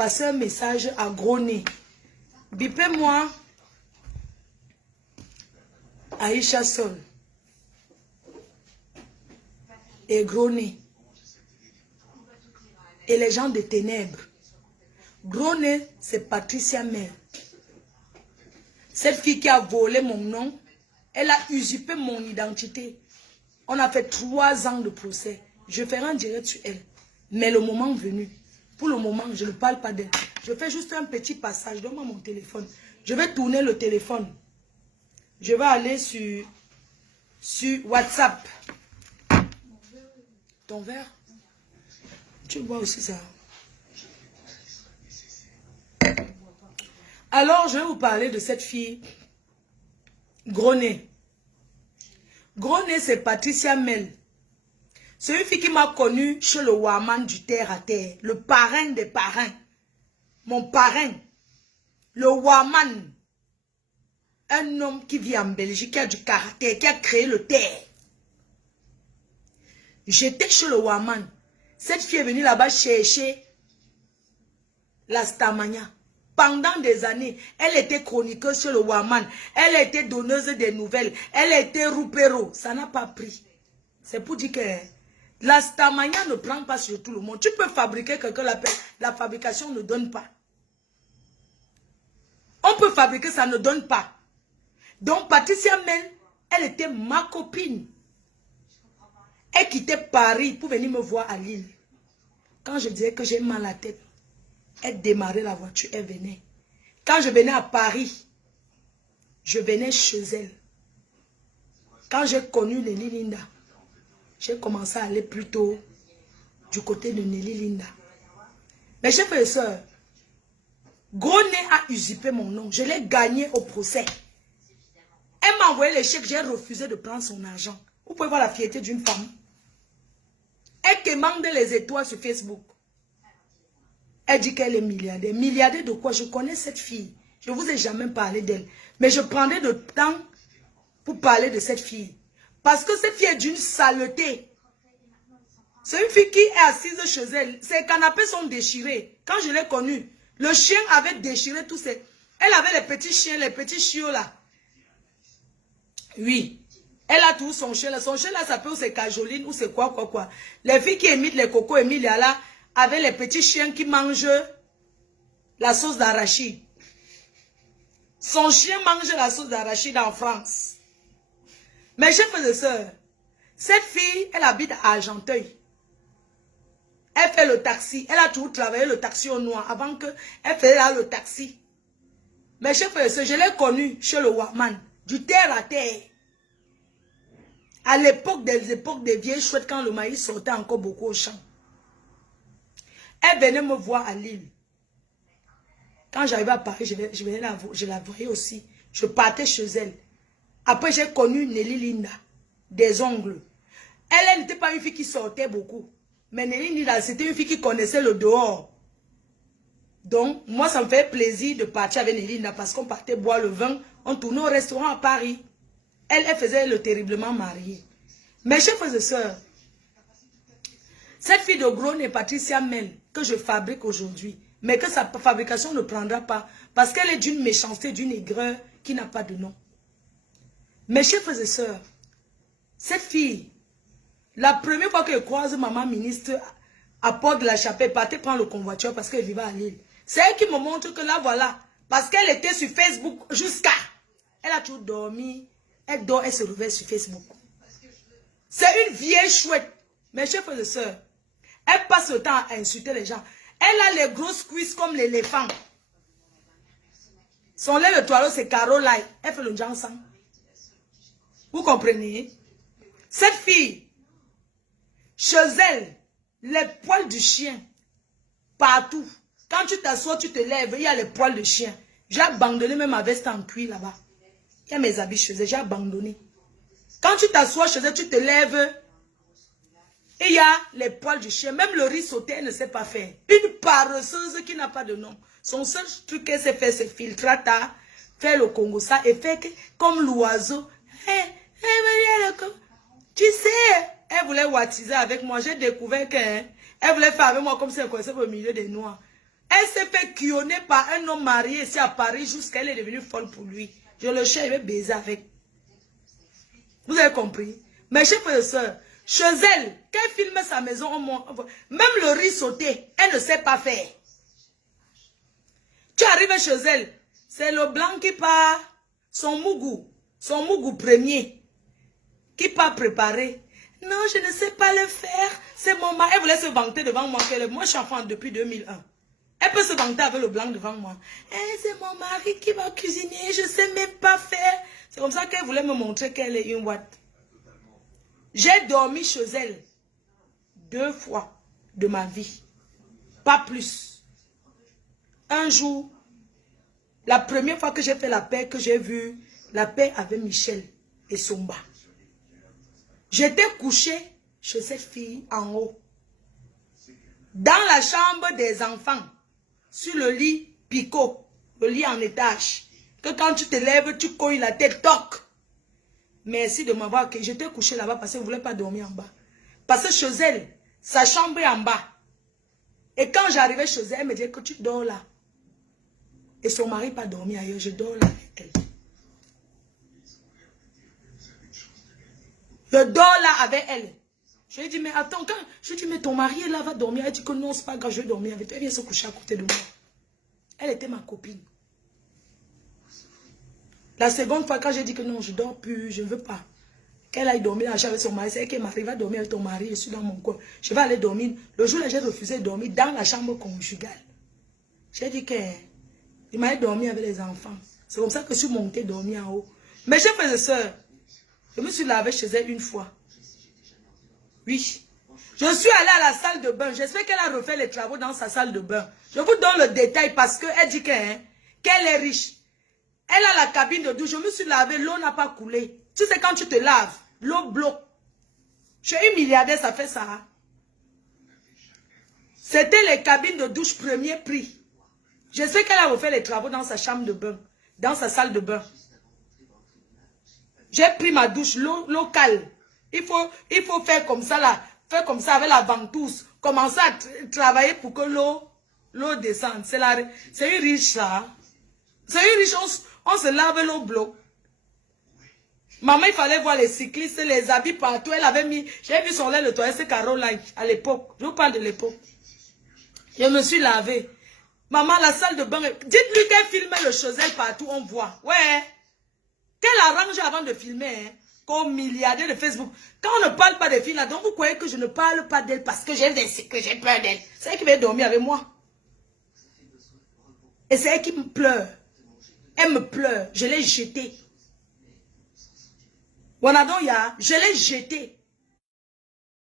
passer un message à Gros Nez. Bipez-moi Aïcha Sol et Gros Nez et les gens des ténèbres. Gros Nez, c'est Patricia Mel. Cette fille qui a volé mon nom, elle a usurpé mon identité. On a fait 3 ans de procès. Je ferai un direct sur elle. Mais le moment venu, pour le moment, je ne parle pas d'elle. Je fais juste un petit passage. Donne-moi mon téléphone. Je vais tourner le téléphone. Je vais aller sur WhatsApp. Ton verre? Tu vois aussi ça. Alors, je vais vous parler de cette fille. Gros Nez. Gros Nez, c'est Patricia Mel. C'est une fille qui m'a connue chez le Waman du terre à terre. Le parrain des parrains. Mon parrain. Le Waman. Un homme qui vit en Belgique, qui a du caractère, qui a créé le terre. J'étais chez le Waman. Cette fille est venue là-bas chercher la Stamania. Pendant des années, elle était chroniqueuse chez le Waman. Elle était donneuse des nouvelles. Elle était roupéro. Ça n'a pas pris. C'est pour dire que la Stamania ne prend pas sur tout le monde. Tu peux fabriquer quelqu'un, la fabrication ne donne pas. On peut fabriquer, ça ne donne pas. Donc, Patricia Mel, elle était ma copine. Elle quittait Paris pour venir me voir à Lille. Quand je disais que j'ai mal à la tête, elle démarrait la voiture, elle venait. Quand je venais à Paris, je venais chez elle. Quand j'ai connu Nelly Linda, j'ai commencé à aller plutôt du côté de Nelly Linda. Mes chers frères et sœurs, Gros Nez a usurpé mon nom. Je l'ai gagné au procès. Elle m'a envoyé les chèques, j'ai refusé de prendre son argent. Vous pouvez voir la fierté d'une femme. Elle commande les étoiles sur Facebook. Elle dit qu'elle est milliardaire. Milliardaire de quoi? Je connais cette fille. Je ne vous ai jamais parlé d'elle. Mais je prendrai le temps pour parler de cette fille. Parce que cette fille est d'une saleté. C'est une fille qui est assise chez elle. Ses canapés sont déchirés. Quand je l'ai connue, le chien avait déchiré tous ses... Elle avait les petits chiens, les petits chiots là. Oui. Elle a tout son chien là. Son chien là s'appelle ou c'est Cajoline ou c'est quoi. Les filles qui imitent les cocos Emilia là, avec les petits chiens qui mangent la sauce d'arachide. Son chien mange la sauce d'arachide en France. Mes chers frères et sœurs, cette fille, elle habite à Argenteuil. Elle fait le taxi. Elle a toujours travaillé le taxi au noir avant qu'elle faisait là le taxi. Mes chers frères et sœurs, je l'ai connue chez le Waman, du terre à terre. À l'époque des vieilles chouettes, quand le maïs sortait encore beaucoup au champ. Elle venait me voir à Lille. Quand j'arrivais à Paris, je la voyais aussi. Je partais chez elle. Après, j'ai connu Nelly Linda, des ongles. Elle n'était pas une fille qui sortait beaucoup. Mais Nelly Linda, c'était une fille qui connaissait le dehors. Donc, moi, ça me fait plaisir de partir avec Nelly Linda parce qu'on partait boire le vin. On tournait au restaurant à Paris. Elle faisait le terriblement marié. Mes chers frères et sœurs, cette fille de Gros Nez, Patricia Mel, que je fabrique aujourd'hui, mais que sa fabrication ne prendra pas, parce qu'elle est d'une méchanceté, d'une aigreur qui n'a pas de nom. Mes chers frères et sœurs, cette fille, la première fois qu'elle croise maman ministre à Port de la Chapelle, partait prendre le convoiture parce qu'elle vivait à Lille. C'est elle qui me montre que là, voilà, parce qu'elle était sur Facebook jusqu'à... Elle a toujours dormi, elle dort, elle se réveille sur Facebook. C'est une vieille chouette. Mes chers frères et sœurs, elle passe le temps à insulter les gens. Elle a les grosses cuisses comme l'éléphant. Son lait de toilette, c'est Caroline. Elle fait le jansan. Vous comprenez? Cette fille, chez elle, les poils du chien, partout. Quand tu t'assois, tu te lèves, il y a les poils de chien. J'ai abandonné même ma veste en cuir là-bas. Il y a mes habits chez elle, j'ai abandonné. Quand tu t'assois chez elle, tu te lèves, et il y a les poils du chien. Même le riz sauté, elle ne sait pas faire. Une paresseuse qui n'a pas de nom. Son seul truc qu'elle sait faire, c'est filtrata, faire le Congo ça, et faire comme l'oiseau. Tu sais, elle voulait wattiser avec moi. J'ai découvert qu'elle voulait faire avec moi comme si elle connaissait au milieu des noirs. Elle Elle s'est fait cuillonner par un homme marié ici à Paris jusqu'à elle est devenue folle pour lui. Je le cherche, je vais baiser avec. Vous avez compris? Mes chers frères et sœurs, chez elle, quand elle filme sa maison, même le riz sauté, elle ne sait pas faire. Tu arrives chez elle, c'est le blanc qui part, son mougou premier, qui part préparer. Non, je ne sais pas le faire. C'est mon mari. Elle voulait se vanter devant moi. Moi, je suis enfant depuis 2001. Elle peut se vanter avec le blanc devant moi. C'est mon mari qui va cuisiner. Je ne sais même pas faire. C'est comme ça qu'elle voulait me montrer qu'elle est une ouate. J'ai dormi chez elle 2 fois de ma vie. Pas plus. Un jour, la première fois que j'ai fait la paix, que j'ai vu la paix avec Michel et Somba. J'étais couchée chez cette fille en haut. Dans la chambre des enfants. Sur le lit picot. Le lit en étage. Que quand tu te lèves, tu cognes la tête, toc. Merci de m'avoir accueilli. J'étais couchée là-bas parce qu'elle ne voulait pas dormir en bas. Parce que chez elle, sa chambre est en bas. Et quand j'arrivais chez elle, elle me disait que tu dors là. Et son mari n'a pas dormi ailleurs. Je dors là avec elle. Je dors là avec elle. Je lui ai dit, mais attends, quand je lui ai dit, mais ton mari est là, va dormir. Elle dit que non, c'est pas grave, je vais dormir avec toi. Elle vient se coucher à côté de moi. Elle était ma copine. La seconde fois, quand j'ai dit que non, je ne dors plus, je ne veux pas. Qu'elle aille dormir avec son mari, c'est qu'elle m'arrive à dormir avec ton mari, je suis dans mon coin. Je vais aller dormir. Le jour-là, j'ai refusé de dormir dans la chambre conjugale. J'ai dit qu'il m'allait dormir avec les enfants. C'est comme ça que je suis montée dormir en haut. Mes chers frères et sœurs, je me suis lavé chez elle une fois. Oui. Je suis allée à la salle de bain. J'espère qu'elle a refait les travaux dans sa salle de bain. Je vous donne le détail parce qu'elle dit qu'elle est riche. Elle a la cabine de douche. Je me suis lavé, l'eau n'a pas coulé. Tu sais, quand tu te laves, l'eau bloque. Je suis une milliardaire, ça fait ça. C'était les cabines de douche premier prix. Je sais qu'elle a refait les travaux dans sa chambre de bain, dans sa salle de bain. J'ai pris ma douche, l'eau cale. Il faut faire comme ça là, faire comme ça avec la ventouse. Commencer à travailler pour que l'eau descende. C'est une riche ça. C'est une riche, on se lave l'eau bloque. Maman, il fallait voir les cyclistes, les habits partout. Elle avait mis, j'ai vu son lait le toilette, c'est Caroline à l'époque. Je vous parle de l'époque. Je me suis lavée. Maman, la salle de bain, dites-lui qu'elle filmait le Chosel partout, on voit. Ouais. Qu'elle arrange avant de filmer, hein, comme milliardaire de Facebook. Quand on ne parle pas des filles là, donc vous croyez que je ne parle pas d'elle parce que j'ai peur d'elle. C'est elle qui va dormir avec moi. Et c'est elle qui me pleure. Elle me pleure. Je l'ai jetée. Wanadoya, je l'ai jetée.